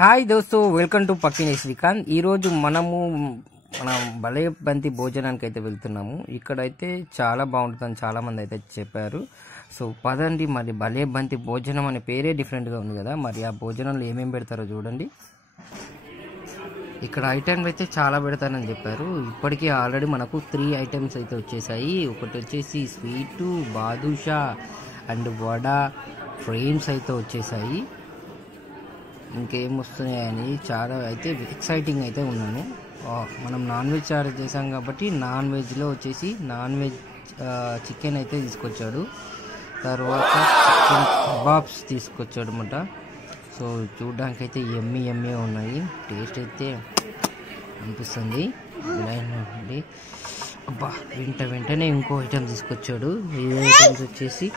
Hi దోస్తు, welcome to పక్కినే Srikanth. ఈరోజు మనము మన భలే బంతి భోజనానికి అయితే వెళ్తున్నాము. ఇక్కడైతే చాలా బాగుంటుందని చాలామంది అయితే చెప్పారు. సో పదండి, మరి భలే బంతి భోజనం అనే పేరే డిఫరెంట్గా ఉంది కదా. మరి ఆ భోజనంలో ఏమేమి పెడతారో చూడండి. ఇక్కడ ఐటెంలు అయితే చాలా పెడతారని చెప్పారు. ఇప్పటికీ ఆల్రెడీ మనకు 3 ఐటమ్స్ అయితే వచ్చేసాయి. ఒకటి వచ్చేసి sweet, badusha and vada frames అయితే వచ్చేసాయి. ఇంకేం వస్తున్నాయని చాలా అయితే ఎక్సైటింగ్ అయితే ఉన్నాను. మనం నాన్ వెజ్ ఆర్డర్ చేసాం కాబట్టి నాన్ వెజ్లో వచ్చేసి నాన్ వెజ్ చికెన్ అయితే తీసుకొచ్చాడు. తర్వాత చికెన్ కబాబ్స్ తీసుకొచ్చాడు అన్నమాట. సో చూడడానికి అయితే ఎమ్మి ఉన్నాయి. టేస్ట్ అయితే అనిపిస్తుంది. అబ్బా, వెంటనే ఇంకో ఐటమ్ తీసుకొచ్చాడు. ఈ ఐటమ్స్ వచ్చేసి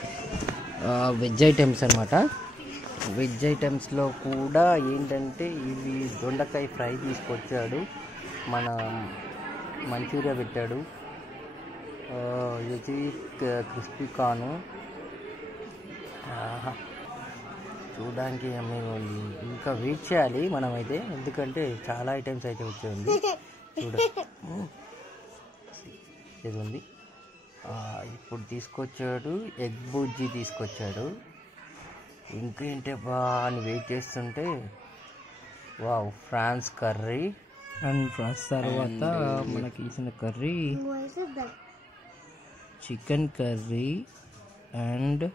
వెజ్ ఐటమ్స్ అనమాట. వెజ్ ఐటమ్స్లో కూడా ఏంటంటే ఇవి దొండకాయ ఫ్రై తీసుకొచ్చాడు, మన మంచూరియా పెట్టాడు, ఇది వచ్చి క్రిస్పీ కార్న్. చూడడానికి అమ్మేగా ఉంది. ఇంకా వెయిట్ చేయాలి మనమైతే, ఎందుకంటే చాలా ఐటమ్స్ అయితే వచ్చేది. చూడ ఇది ఉంది. ఇప్పుడు తీసుకొచ్చాడు ఎగ్ బుజ్జి తీసుకొచ్చాడు. ఇంకేంటే బా అని వెయిట్ చేస్తుంటే wow, prawns curry and prawns తర్వాత మనకి ఇచ్చిన curry chicken curry and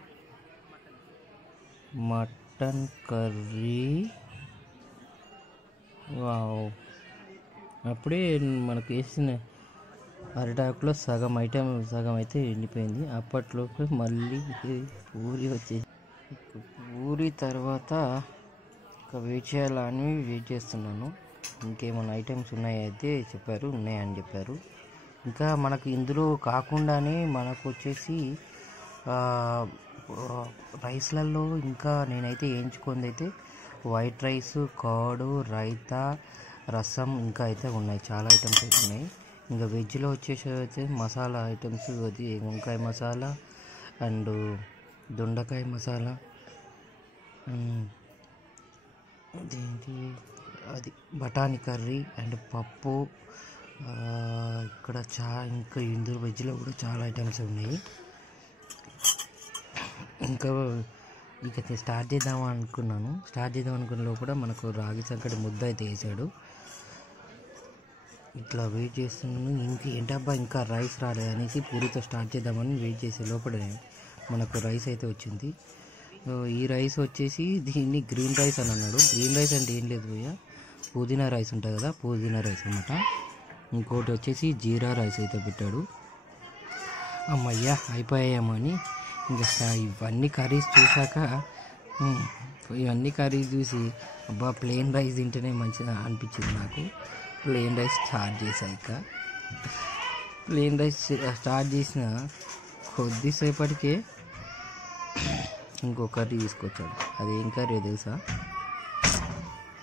mutton curry. Wow, అప్పుడే మనకి వేసిన అరిటాకులో సగం అయితే ఎండిపోయింది. అప్పట్లోపు మళ్ళీ పూరి వచ్చేసి పూరి తర్వాత ఇంకా వెయిట్ చేయాలని వెయిట్ చేస్తున్నాను. ఇంకేమైనా ఐటమ్స్ ఉన్నాయైతే చెప్పారు, ఉన్నాయని చెప్పారు. ఇంకా మనకు ఇందులో కాకుండానే మనకు వచ్చేసి రైస్లలో ఇంకా నేనైతే వేయించుకుంది అయితే వైట్ రైస్, కర్డ్, రైతా, రసం ఇంకా అయితే ఉన్నాయి. చాలా ఐటమ్స్ అయితే ఉన్నాయి. ఇంకా వెజ్లో వచ్చేసి అయితే మసాలా ఐటమ్స్, అది వంకాయ మసాలా అండ్ దొండకాయ మసాలా, అదేంటి అది బఠానీ కర్రీ అండ్ పప్పు. ఇక్కడ ఇంకా ఇందులో వెజ్లో కూడా చాలా ఐటమ్స్ ఉన్నాయి. ఇంకా స్టార్ట్ చేద్దాం అనుకున్న లోపల మనకు రాగి సంకటి ముద్ద అయితే వేసాడు. ఇట్లా వెయిట్ చేస్తున్నాను. ఏంటబ్బా ఇంకా రైస్ రాలేదు అనేసి పూరితో స్టార్ట్ చేద్దామని వెయిట్ చేసే లోపలనే మనకు రైస్ అయితే వచ్చింది. ఈ రైస్ వచ్చేసి దీన్ని గ్రీన్ రైస్ అని అన్నాడు. గ్రీన్ రైస్ అంటే ఏం లేదు భయ్య, పుదీనా రైస్ ఉంటుంది కదా, పుదీనా రైస్ అన్నమాట. ఇంకోటి వచ్చేసి జీరా రైస్ అయితే పెట్టాడు. అమ్మయ్యా అయిపోయాయేమో అని ఇంకా ఇవన్నీ కర్రీస్ చూసి అబ్బా ప్లెయిన్ రైస్ తింటేనే మంచిగా అనిపించింది నాకు. ప్లెయిన్ రైస్ స్టార్ట్ చేశాక ప్లెయిన్ రైస్ స్టార్ట్ చేసిన కొద్దిసేపటికే ఇంకో కర్రీ తీసుకొచ్చాడు. అది ఏం కర్రీ తెలుసా?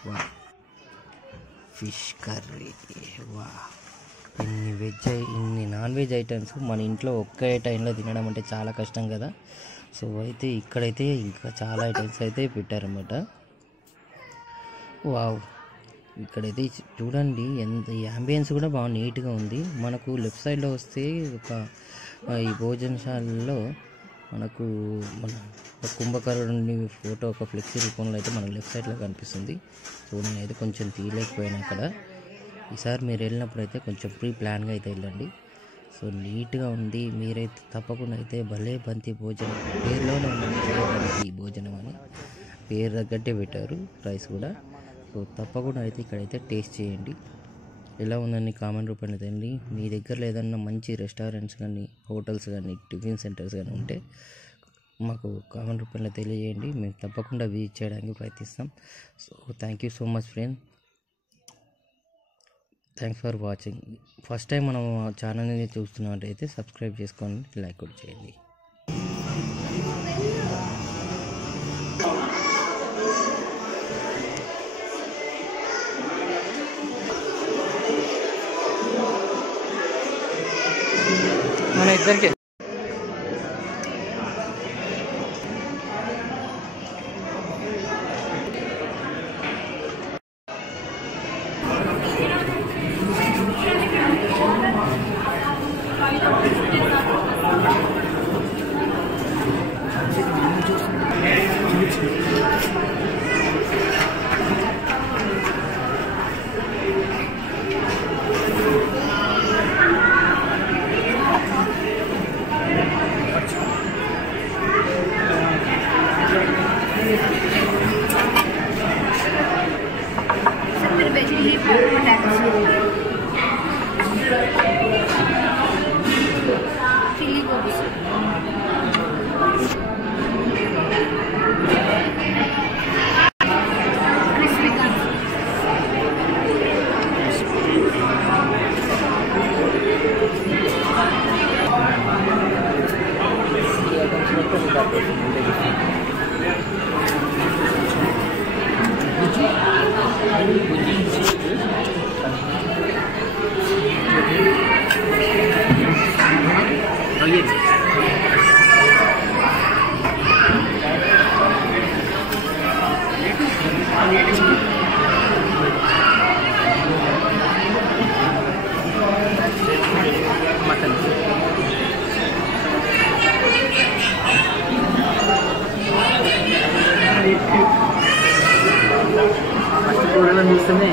వా, ఫిష్ కర్రీ. వా, ఇన్ని నాన్ వెజ్ ఐటమ్స్ మన ఇంట్లో ఒక్క టైంలో తినడం అంటే చాలా కష్టం కదా. సో అయితే ఇక్కడైతే ఇంకా చాలా ఐటమ్స్ అయితే పెట్టారన్నమాట. వావ్, ఇక్కడైతే చూడండి ఎంత ఈ అంబియన్స్ కూడా బాగా నీట్గా ఉంది. మనకు లెఫ్ట్ సైడ్లో వస్తే ఈ భోజనశాలలో మనకు మన కుంభకర్ణుని ఫోటో ఒక ఫ్లెక్సీ రూపంలో అయితే మనకు లెఫ్ట్ సైడ్లో కనిపిస్తుంది. సో నేనైతే కొంచెం తీయలేకపోయాను అక్కడ. ఈసారి మీరు వెళ్ళినప్పుడు అయితే కొంచెం ప్రీ ప్లాన్గా అయితే వెళ్ళండి. సో నీట్గా ఉంది. మీరైతే తప్పకుండా అయితే భలే బంతి భోజనం, పేరులోనే ఉంది భలే బంతి భోజనం అని, పేరు తగ్గట్టే పెట్టారు రైస్ కూడా. సో తప్పకుండా అయితే ఇక్కడైతే టేస్ట్ చేయండి. ఎలా ఉందని కామెంట్ రూపంలో తెండి. మీ దగ్గరలో ఏదన్నా మంచి రెస్టారెంట్స్ కానీ, హోటల్స్ కానీ, టిఫిన్ సెంటర్స్ కానీ ఉంటే మాకు కామెంట్ రూపంలో తెలియజేయండి. మేము తప్పకుండా విజిట్ చేయడానికి ప్రయత్నిస్తాం. So thank you so much friend. Thanks for watching. First time మనం ఛానల్ని చూస్తున్నట్టయితే సబ్స్క్రైబ్ చేసుకొని లైక్ కూడా చేయండి. మన ఇద్దరికి మటన్ ఫస్ట్ కూరలను చూస్తేనే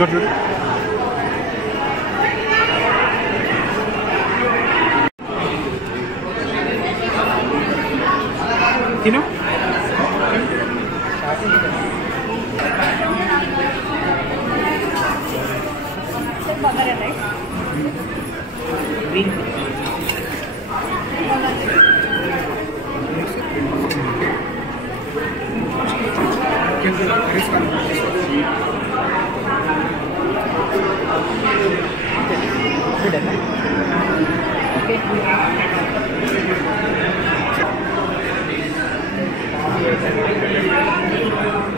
good. Tino? Green. Okay.